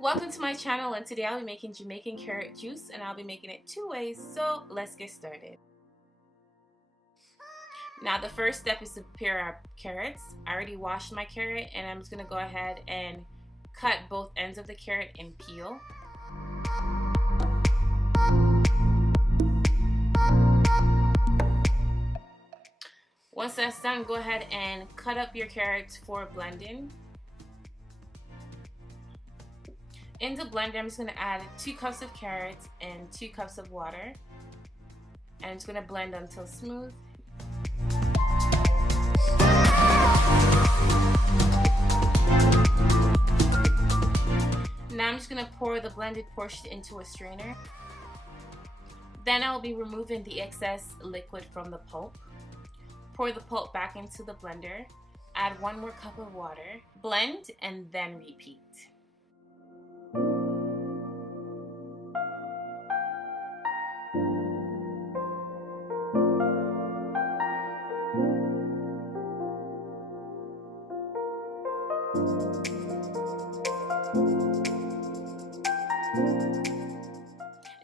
Welcome to my channel, and today I'll be making Jamaican carrot juice, and I'll be making it two ways, so let's get started. Now the first step is to prepare our carrots. I already washed my carrot and I'm just going to go ahead and cut both ends of the carrot and peel. Once that's done, go ahead and cut up your carrots for blending. In the blender, I'm just going to add 2 cups of carrots and 2 cups of water. And I'm just going to blend until smooth. Now I'm just going to pour the blended portion into a strainer. Then I'll be removing the excess liquid from the pulp. Pour the pulp back into the blender. Add 1 more cup of water. Blend and then repeat.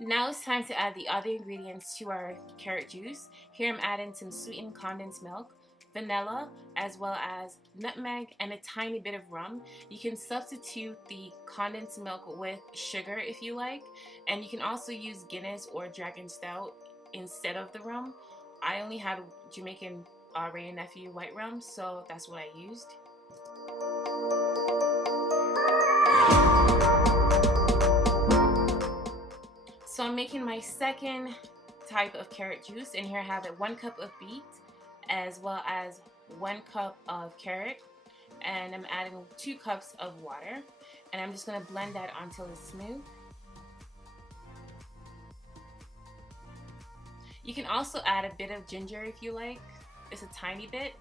Now it's time to add the other ingredients to our carrot juice. Here I'm adding some sweetened condensed milk, vanilla, as well as nutmeg and a tiny bit of rum. You can substitute the condensed milk with sugar if you like, and you can also use Guinness or Dragon Stout instead of the rum. I only had Jamaican Wray and Nephew white rum, so that's what I used. So I'm making my second type of carrot juice, and here I have 1 cup of beet as well as 1 cup of carrot, and I'm adding 2 cups of water, and I'm just going to blend that until it's smooth. You can also add a bit of ginger if you like, just a tiny bit.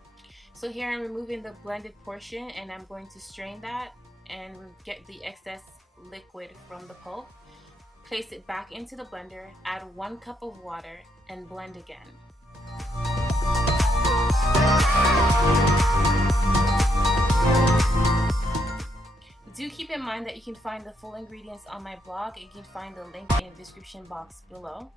So here I'm removing the blended portion, and I'm going to strain that and get the excess liquid from the pulp. Place it back into the blender, add 1 cup of water, and blend again. Do keep in mind that you can find the full ingredients on my blog, and you can find the link in the description box below.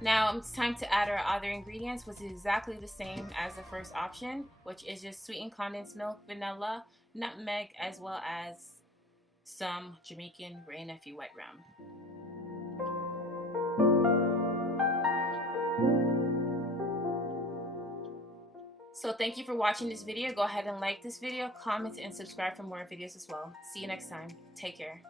Now it's time to add our other ingredients, which is exactly the same as the first option, which is just sweetened condensed milk, vanilla, nutmeg, as well as some Jamaican Wray and Nephew white rum. So thank you for watching this video. Go ahead and like this video, comment, and subscribe for more videos as well. See you next time. Take care.